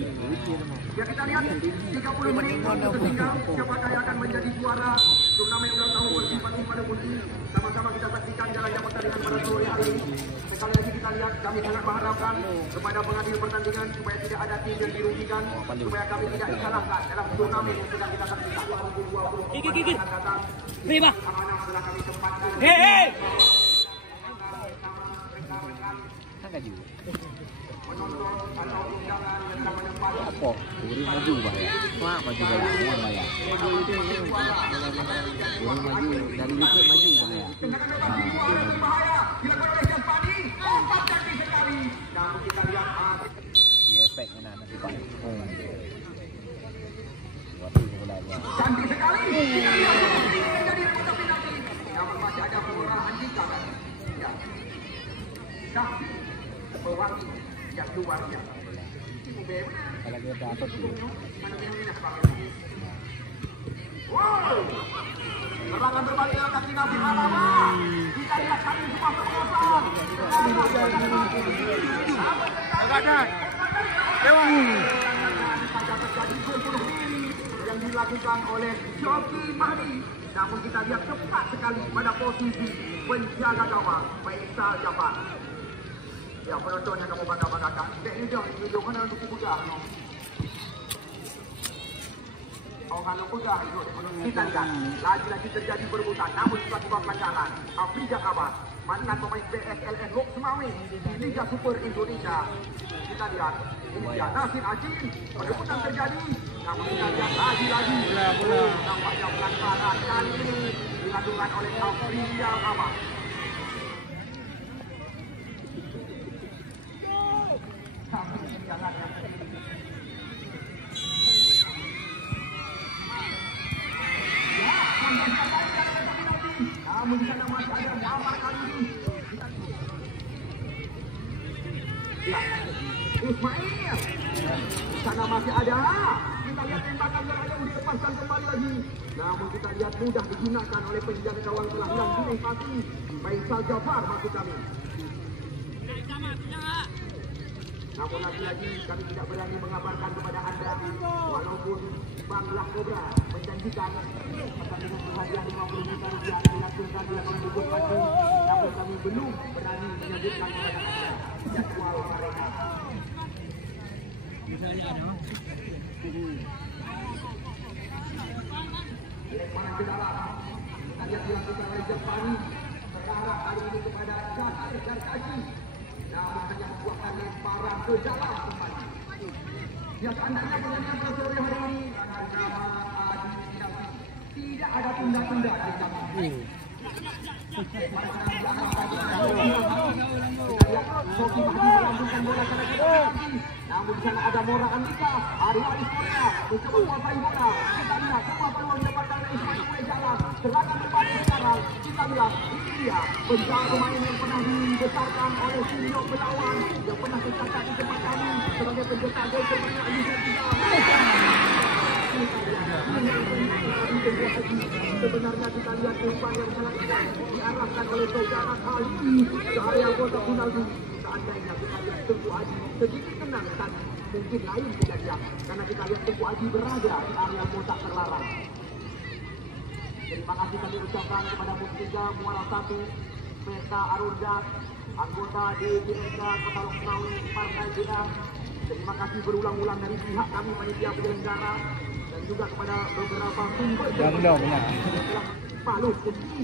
Ya kita lihat 30 menit tertinggal siapa yang akan menjadi juara turnamen ulang tahun Persipura pada musim. Sama-sama kita saksikan jalannya pertandingan pada sore hari ini. Sekali lagi kita lihat kami sangat mengharapkan kepada pengadil pertandingan supaya tidak ada tim yang dirugikan, supaya kami tidak dikalahkan dalam turnamen yang sedang kita saksikan 2020 akan datang. Amanah telah kami tempatkan. Apa? Guru maju bahaya. Wah, maju bahaya. Bahaya. Guru maju dari dikit maju bahaya. Efek mana nanti Pak. Waktu bola dia. Cantik sekali. Jadi rebutan penalti. Namun masih ada pengurangan jika. Ya. Tapi pewangi yang luar biasa. Kalau kita atas dulu. Wow. Serangan berbalik dalam kaki Nabi Alama. Kita lihat kami semua berkosan. Kanan. Dewan. Yang dilakukan oleh Joki Mahdi. Namun kita lihat cepat sekali pada posisi penjaga gawang Faisal Jafar. Ya, penonton yang kamu bangga-banggakan. Ini dia mana untuk mudah. Oh, kalau mudah itu. Kita lihat. Lagi-lagi terjadi perebutan. Namun tiba-tiba pelanggaran. Afrika Abbas. Mantan pemain PSLN Lok Semawi di Liga Super Indonesia. Kita lihat. Ini dia Nasir Ajin. Perebutan terjadi. Namun kita lihat lagi-lagi. Nampaknya pelanggaran kali ini dilakukan oleh Afrika Abbas. Namun di sana masih ada Muhammad kali ini. Ya, Ismail. Di sana masih ada. Kita lihat tembakan yang dilepaskan kembali lagi. Namun kita lihat mudah digunakan oleh penjaga gawang telah hilang dilempasi. Faisal Jafar maksud kami. Namun lagi-lagi kami tidak berani mengabarkan kepada anda walaupun Banglah Cobra menjanjikan pertandingan berhadiah 50 juta rupiah dilakukan oleh pendukung Bandung, namun kami belum berani menyebutkan kepada anda jadwal mereka. Lemparan ke dalam kita lihat dilakukan oleh Japani terarah kali ini kepada Syakir dan Kaji. Namun hanya membuahkan lemparan ke dalam kembali. Yang andanya pertandingan pada sore hari ini nama Adi Nabi. Tidak ada tunda-tunda di kami. Soki Mahdi melambungkan bola sana ke kaki. Namun di sana ada Mora Andika, Ari Korea mencoba menguasai bola. Kita lihat semua peluang didapatkan oleh Ismail mulai jalan. Serangan berbalik sekarang. Kita lihat ini dia penjaga pemain yang pernah dibesarkan oleh senior pelawan yang pernah tercatat di tempat kami sebagai pencetak gol terbanyak di Liga. Sebenarnya kita lihat umpan yang sangat indah diarahkan oleh saudara Khalidi ke area kotak penalti. Seandainya kita lihat Tengku Haji sedikit tenang dan mungkin lain kejadian karena kita lihat Tengku Haji berada di area kotak terlarang. Terima kasih kami ucapkan kepada Mustika Muara 1, Peta Arundat, anggota DPRK Kota Lok Semawi, Partai BA. Terima kasih berulang-ulang dari pihak kami panitia penyelenggara dan juga kepada beberapa sumber yang telah Palu Kunci.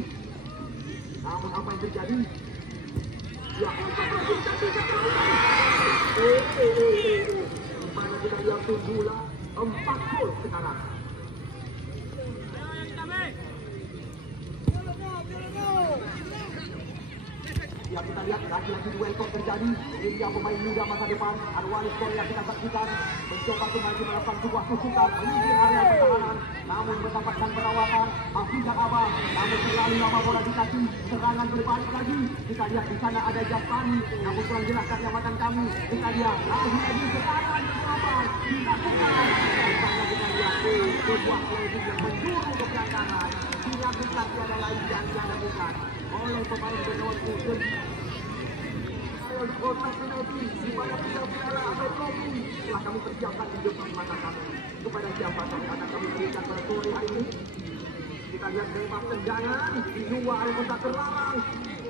Namun apa yang terjadi? Ya, mana kita lihat tunggulah 4 gol sekarang. Ya, kita lihat lagi-lagi duel kok terjadi. Ini dia pemain muda masa depan Arwanis Korea kita saksikan mencoba kembali melakukan sebuah susukan menuju area pertahanan, namun mendapatkan perawatan Afrika Abbas. Namun terlalu lama bola di kaki, serangan berbalik lagi. Kita lihat di sana ada Japani, namun kurang jelas keselamatan kami. Kita lihat lagi serangan berubah dilakukan. Kita lihat sebuah politik yang menjuru ke belakang. Dilakukan tiada lain yang dilakukan oleh pemain bernomor 7. duel kotak penalti di mana piala atau trofi telah kami persiapkan di depan mata kami. Kepada siapa yang akan kami berikan pada sore hari ini? Kita lihat tembak tendangan di luar area kotak terlarang.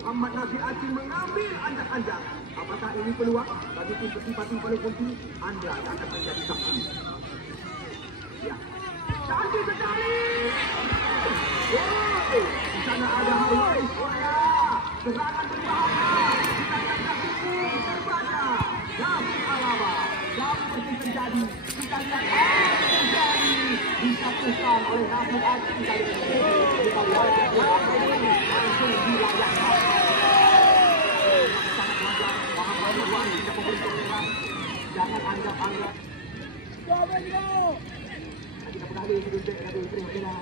Muhammad Nasir Aceh mengambil anjak-anjak. Apakah ini peluang bagi tim bersifat paling kunci? Anda yang akan menjadi saksi. Ya, cantik sekali. Wow, di sana ada Harwalis Korea. Serangan berbahaya. Kita lihat saksikan terbaca. Nabi Alaba. Yang mesti terjadi. Kita lihat terjadi. Disatukan oleh Nabi Aceh kali ini. Kita lihat langsung dilayangkan. Sangat wajar. Muhammad Irwan tidak memberi toleran. Jangan anggap-anggap. Kita beralih ke Dundek dari Primadona.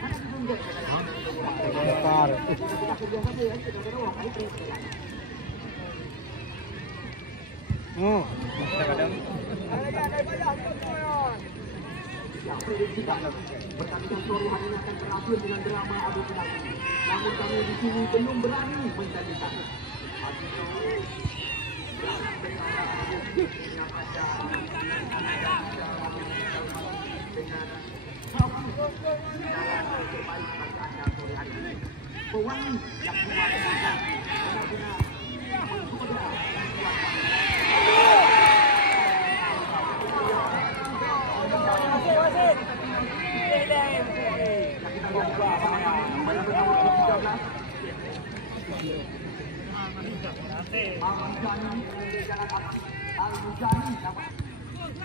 Mana ke Dundek? Besar. Kita kerja saja ya. Kita berdoa kali Primadona. Kadang. Ya, prediksikan pertandingan sore hari ini akan berakhir dengan drama adu penalti. Namun kami di sini belum berani menjanjikan. Pewangi yang kuat benar-benar menggoda.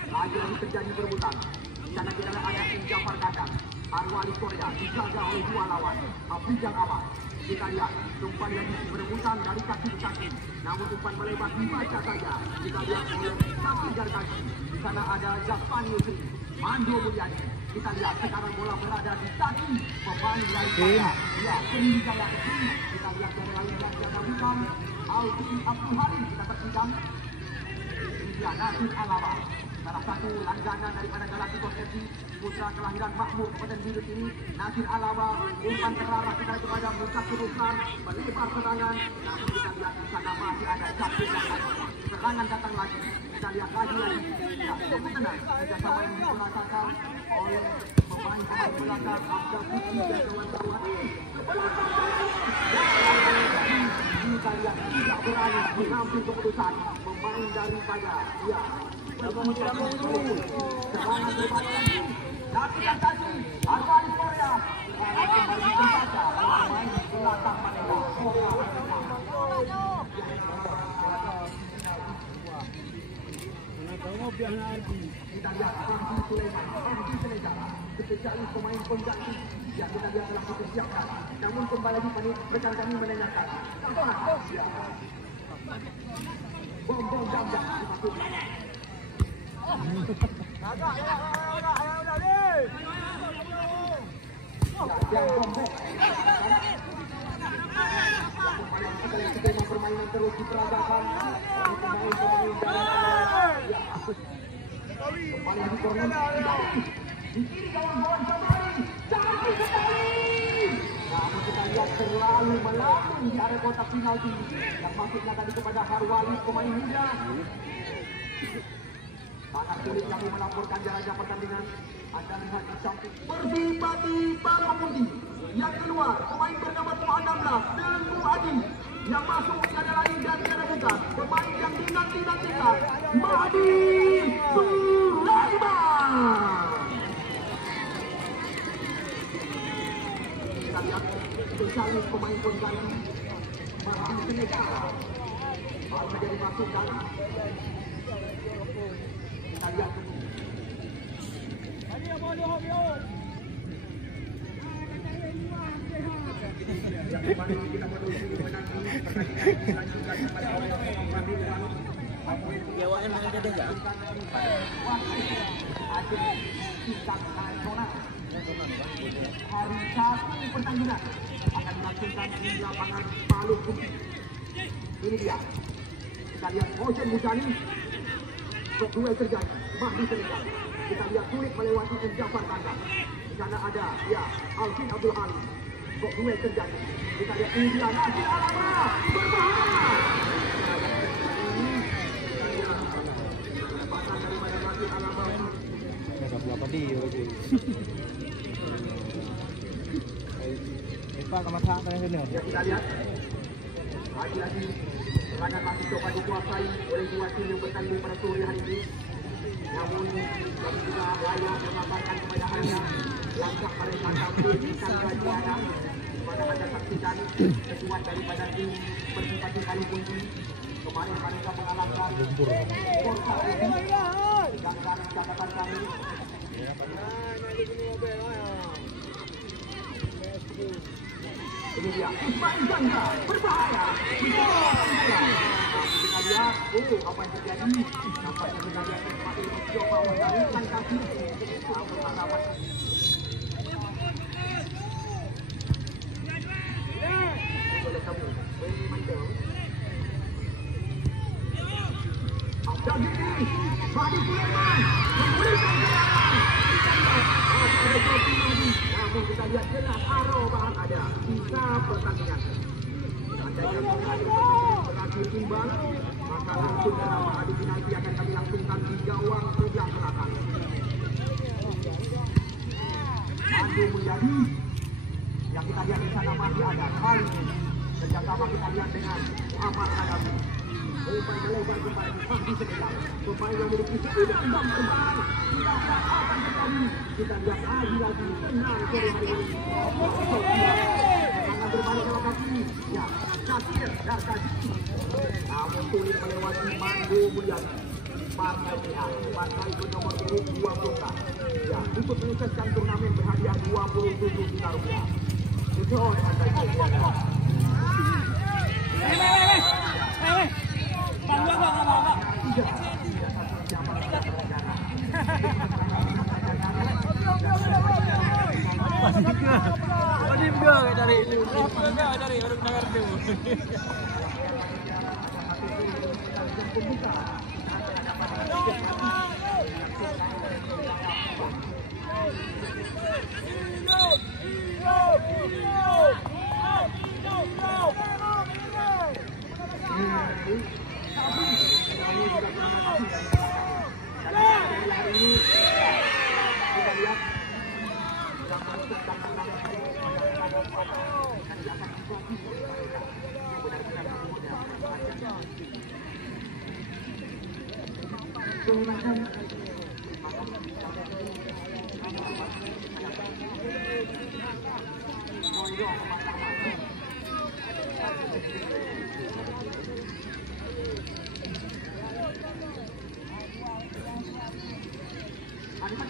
Lagi terjadi perebutan. Di sana kita ada tim Jafar Kadang, Harwalis Korea dijaga oleh dua lawan. Afrizal Ahmad. Kita lihat umpan yang berebutan dari kaki ke kaki. Namun umpan melebar dibaca saja. Kita lihat oleh kaki dari kaki. Di sana ada Jafan Yusri, Mando Mulyadi. Kita lihat sekarang bola berada di kaki pemain dari Korea. Ya, Seri Jaya Kecil. Kita lihat dari lain yang ada bukan Al-Quti Abdul Harim. Kita tersidang. Ya, Nasir Alaba. Salah satu langganan daripada Galacticos FC, putra kelahiran makmur Kabupaten Bilut ini, Nasir Alaba. Umpan terlarang kita kepada Mustaqil Ruslan, melebar serangan. Namun kita lihat di sana masih ada Jafir yang lagi. Serangan datang lagi. Kita lihat lagi. Ya, cukup tenang. Kerjasama yang dilakukan oleh pemain belakang Abdul Putri dan kawan-kawan. Kita lihat tidak berani mengambil keputusan pemain daripada ya. Serangan berbalik lagi. Tapi yang tadi Harwalis Korea kembali terbaca pemain belakang Manila Korea. Kita lihat Hamdi Sulaiman, spesialis pemain pengganti yang kita lihat telah dipersiapkan. Namun kembali lagi rekan kami menanyakan, bom jam-jam dimasukkan. Yang bombek. Skema permainan terus diperagakan oleh pemain-pemain kembali di korner di kiri kawan-kawan kembali cantik sekali. Namun kita lihat terlalu melambung di area kotak penalti yang masuknya tadi kepada Harwalis pemain muda. Sangat sulit kami melaporkan jalannya pertandingan. Anda lihat di samping bertiba-tiba mengundi. Yang keluar pemain bernama 16 Tengku Adi. Yang masuk tiada lain dan tiada bukan pemain yang dinanti-nantikan Mahdi Sulaiman. Kita lihat spesialis pemain pengganti Mahdi Sulaiman baru saja dimasukkan. Kita lihat hari Sabtu pertandingan akan dilangsungkan di lapangan Palu Bukit. Ini dia. Kita lihat Ojen Mujani. Duel terjadi. Mahdi Senegal. Kita lihat sulit melewati Jafar Kadang. Di sana ada ya Alvin Abdul Halim. kok duel terjadi. Kita lihat ini dia lagi Alaba berbahaya. Lepaskan daripada lagi Alaba. Nggak apa dia lagi. Pak kamar hak kan kena. Ya kita lihat lagi-lagi serangan masih coba dikuasai oleh dua tim yang bertanding pada sore hari ini. Namun kami juga layak mengabarkan kepada Anda langkah mereka tampil di tangga juara, di mana Anda saksikan sekuat daripada tim Persipati Kalipunti. Kemarin mereka mengalahkan Porsa Edi. Sedangkan catatan kami ini dia Ismail Janda berbahaya. Kita lihat, apa yang terjadi? Nampaknya kita lihat Ismail mencoba menarikkan kaki. Namun tak dapat. Boleh kamu, boleh mandang. Ada gini, Badi Sulaiman memberikan serangan. Ada Jopi lagi. Namun kita lihat jelas Aroba ada sisa pertandingan. Andainya pertandingan berakhir imbang, maka langsung drama adu penalti akan kami langsungkan di gawang sebelah selatan. Adu menjadi yang kita lihat di sana masih ada kali kerjasama kita lihat dengan Muhammad Adabi. Umpan lebar kembali di sebelah. Pemain yang memiliki seudang dan terbang tidak akan terjadi. Kita lihat lagi tenang sore hari ini. Jangan berbalik ke lokasi. Ya, Syakir dan Kaji. Namun sulit melewati Mandu Mulyani. Partai PA, partai bernomor urut 20. Ya, ikut menyukseskan turnamen berhadiah 27 juta rupiah. Betul, partai PA. Ada